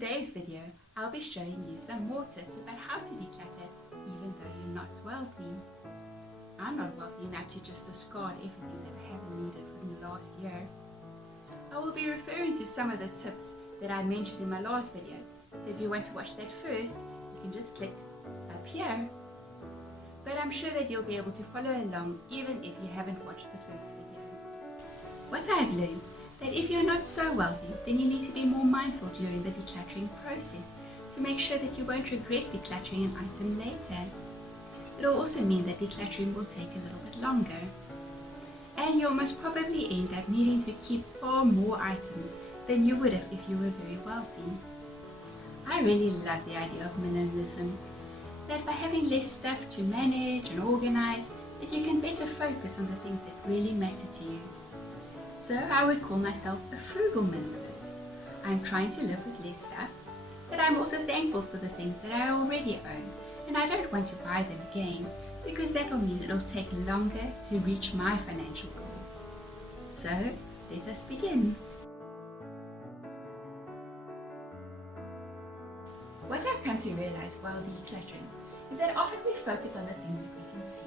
today's video, I'll be showing you some more tips about how to declutter even though you're not wealthy. I'm not wealthy enough to just discard everything that I haven't needed within the last year. I will be referring to some of the tips that I mentioned in my last video, so if you want to watch that first, you can just click up here. But I'm sure that you'll be able to follow along even if you haven't watched the first video. What I've learned that if you're not so wealthy, then you need to be more mindful during the decluttering process to make sure that you won't regret decluttering an item later. It'll also mean that decluttering will take a little bit longer. And you'll most probably end up needing to keep far more items than you would have if you were very wealthy. I really love the idea of minimalism, that by having less stuff to manage and organize, that you can better focus on the things that really matter to you. So I would call myself a frugal minimalist. I'm trying to live with less stuff, but I'm also thankful for the things that I already own, and I don't want to buy them again, because that will mean it'll take longer to reach my financial goals. So let us begin. What I've come to realize while decluttering is that often we focus on the things that we can see.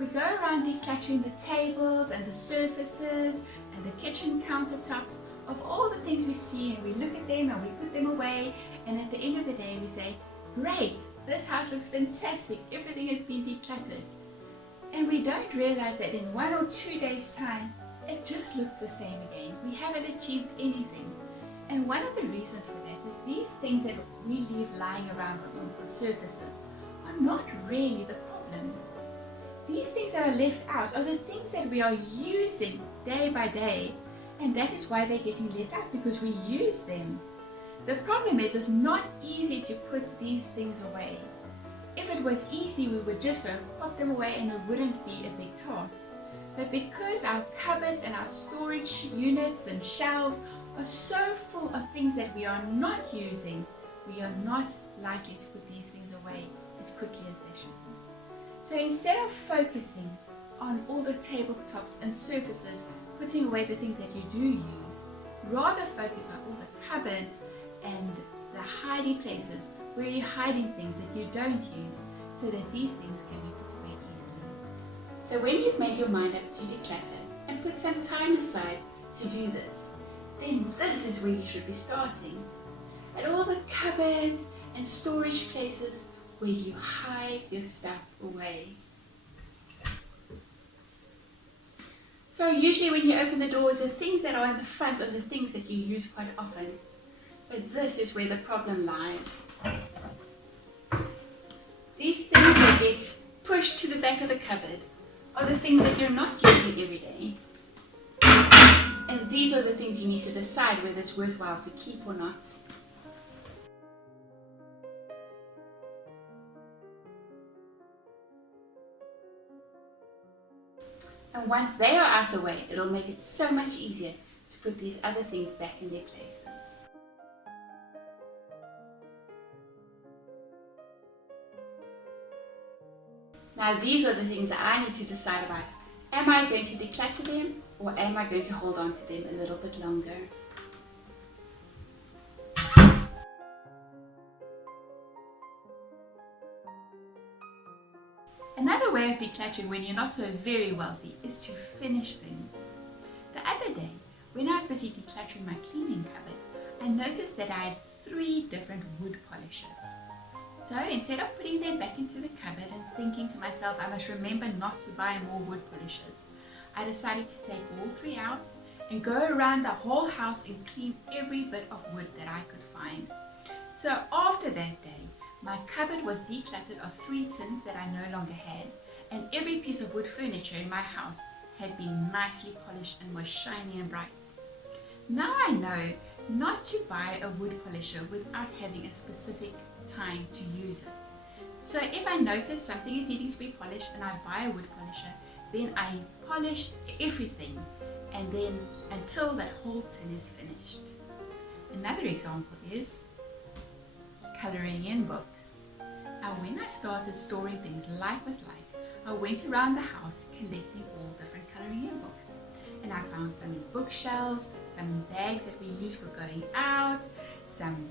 We go around decluttering the tables and the surfaces and the kitchen countertops of all the things we see, and we look at them and we put them away, and at the end of the day we say, great, this house looks fantastic, everything has been decluttered. And we don't realize that in 1 or 2 days time, it just looks the same again. We haven't achieved anything. And one of the reasons for that is these things that we leave lying around on the surfaces are not really the problem. These things that are left out are the things that we are using day by day, and that is why they're getting left out, because we use them. The problem is it's not easy to put these things away. If it was easy, we would just go pop them away and it wouldn't be a big task. But because our cupboards and our storage units and shelves are so full of things that we are not using, we are not likely to put these things away as quickly as they should be. So instead of focusing on all the tabletops and surfaces, putting away the things that you do use, rather focus on all the cupboards and the hiding places where you're hiding things that you don't use, so that these things can be put away easily. So when you've made your mind up to declutter and put some time aside to do this, then this is where you should be starting. At all the cupboards and storage places where you hide your stuff away. So usually when you open the doors, the things that are in the front are the things that you use quite often. But this is where the problem lies. These things that get pushed to the back of the cupboard are the things that you're not using every day. And these are the things you need to decide whether it's worthwhile to keep or not. And once they are out the way, it'll make it so much easier to put these other things back in their places. Now these are the things that I need to decide about. Am I going to declutter them, or am I going to hold on to them a little bit longer? Another way of decluttering when you're not so very wealthy is to finish things. The other day, when I was busy decluttering my cleaning cupboard, I noticed that I had 3 different wood polishers. So instead of putting them back into the cupboard and thinking to myself, I must remember not to buy more wood polishers, I decided to take all 3 out and go around the whole house and clean every bit of wood that I could find. So after that day, my cupboard was decluttered of 3 tins that I no longer had, and every piece of wood furniture in my house had been nicely polished and was shiny and bright. Now I know not to buy a wood polisher without having a specific time to use it. So if I notice something is needing to be polished and I buy a wood polisher, then I polish everything, and then until that whole tin is finished. Another example is coloring in books. Now when I started storing things like with like, I went around the house collecting all different coloring in books. And I found some in bookshelves, some in bags that we use for going out, some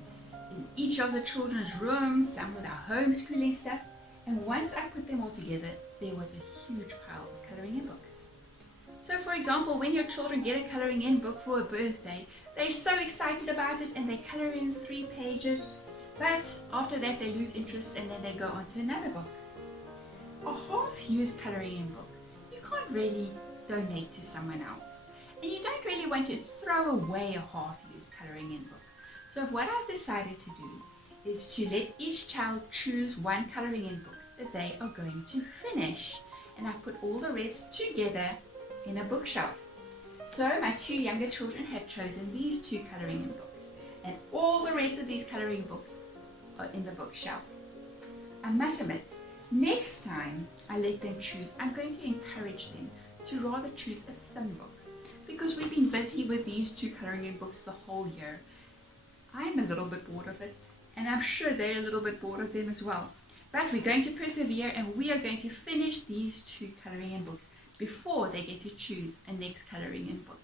in each of the children's rooms, some with our homeschooling stuff. And once I put them all together, there was a huge pile of coloring in books. So for example, when your children get a coloring in book for a birthday, they're so excited about it and they color in 3 pages, but after that they lose interest and then they go on to another book. A half-used coloring in book, you can't really donate to someone else. And you don't really want to throw away a half-used coloring in book. So what I've decided to do is to let each child choose one coloring in book that they are going to finish. And I put all the rest together in a bookshelf. So my 2 younger children have chosen these 2 coloring in books, and all the rest of these coloring books are in the bookshelf. I must admit, next time I let them choose, I'm going to encourage them to rather choose a thin book, because we've been busy with these 2 coloring in books the whole year. I'm a little bit bored of it, and I'm sure they're a little bit bored of them as well. But we're going to persevere, and we are going to finish these 2 coloring in books before they get to choose a next coloring in book.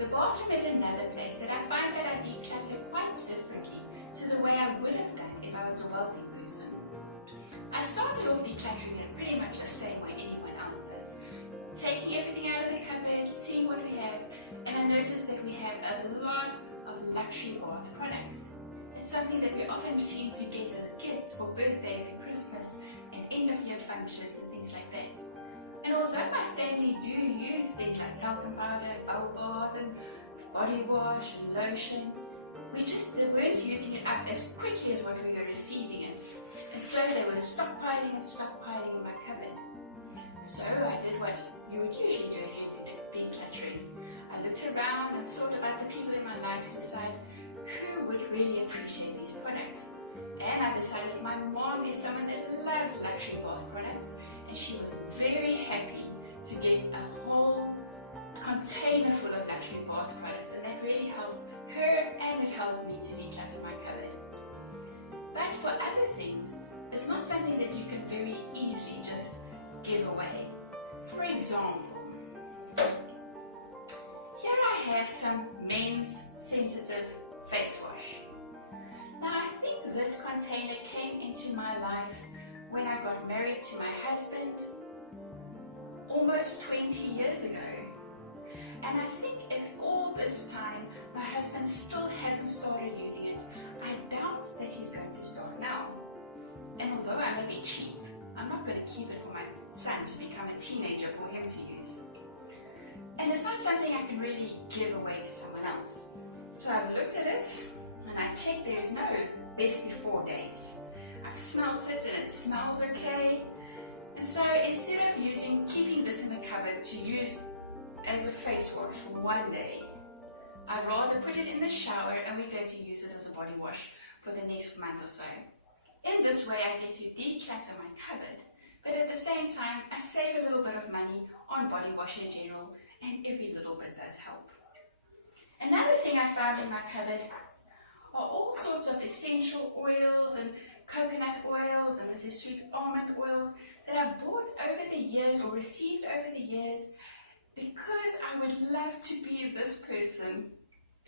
The bathroom is another place that I find that I declutter quite differently to the way I would have done if I was a wealthy person. I started off decluttering in pretty much the same way anyone else does, taking everything out of the cupboard, seeing what we have, and I noticed that we have a lot of luxury bath products. It's something that we often seem to get as gifts for birthdays and Christmas and end-of-year functions and things like that. And although my family do use things like talcum powder, bubble bath and body wash and lotion, we just weren't using it up as quickly as what we were receiving it. And so they were stockpiling and stockpiling in my cupboard. So I did what you would usually do if you did decluttering. I looked around and thought about the people in my life to decide who would really appreciate these products. And I decided my mom is someone that loves luxury bath products, and she was very happy to get a whole container full of luxury bath products, and that really helped her and it helped me to declutter my cupboard. But for other things, it's not something that you can very easily just give away. For example, here I have some men's sensitive face wash. Now I think this container came into my life when I got married to my husband almost 20 years ago. And I think if all this time my husband still hasn't started using it, I doubt that he's going to start now. And although I may be cheap, I'm not going to keep it for my son to become a teenager for him to use. And it's not something I can really give away to someone else. So I've looked at it and I checked there is no best before date. I've smelt it and it smells okay. And so instead of keeping this in the cupboard to use as a face wash one day, I'd rather put it in the shower and we're going to use it as a body wash for the next month or so. In this way I get to declutter my cupboard, but at the same time I save a little bit of money on body wash in general, and every little bit does help. Another thing I found in my cupboard are all sorts of essential oils and coconut oils, and this is sweet almond oils that I've bought over the years or received over the years because I would love to be this person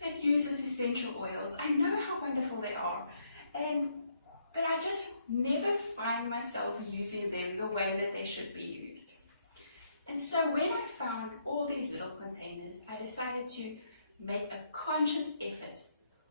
that uses essential oils. I know how wonderful they are, but I just never find myself using them the way that they should be used. And so when I found all these little containers, I decided to make a conscious effort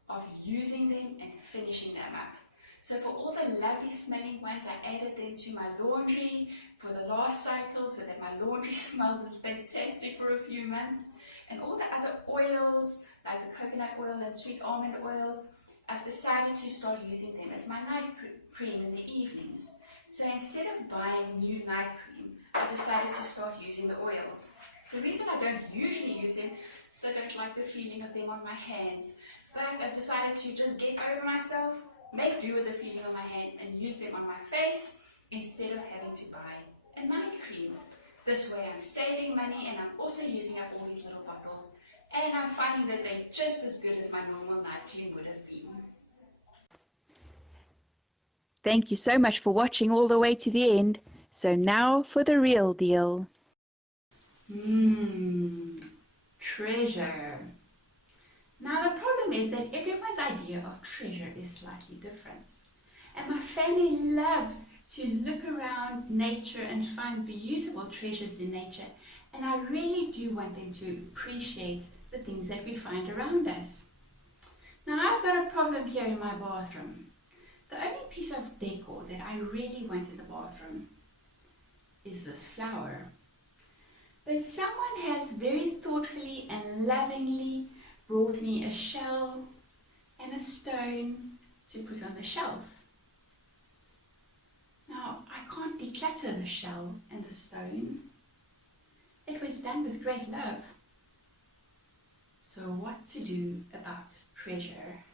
of using them and finishing them up. So for all the lovely smelling ones, I added them to my laundry for the last cycle so that my laundry smelled fantastic for a few months. And all the other oils, like the coconut oil and sweet almond oils, I've decided to start using them as my night cream in the evenings. So instead of buying new night cream, I decided to start using the oils. The reason I don't usually use them is I don't like the feeling of them on my hands. But I've decided to just get over myself, make do with the feeling on my hands, and use them on my face instead of having to buy a night cream. This way I'm saving money and I'm also using up all these little bottles, and I'm finding that they're just as good as my normal night cream would have been. Thank you so much for watching all the way to the end. So now for the real deal. treasure. Now the problem is that everyone's idea of treasure is slightly different. And my family love to look around nature and find beautiful treasures in nature. And I really do want them to appreciate the things that we find around us. Now I've got a problem here in my bathroom. The only piece of decor that I really want in the bathroom is this flower. But someone has very thoughtfully and lovingly brought me a shell and a stone to put on the shelf. Now, I can't declutter the shell and the stone. It was done with great love. So what to do about treasure?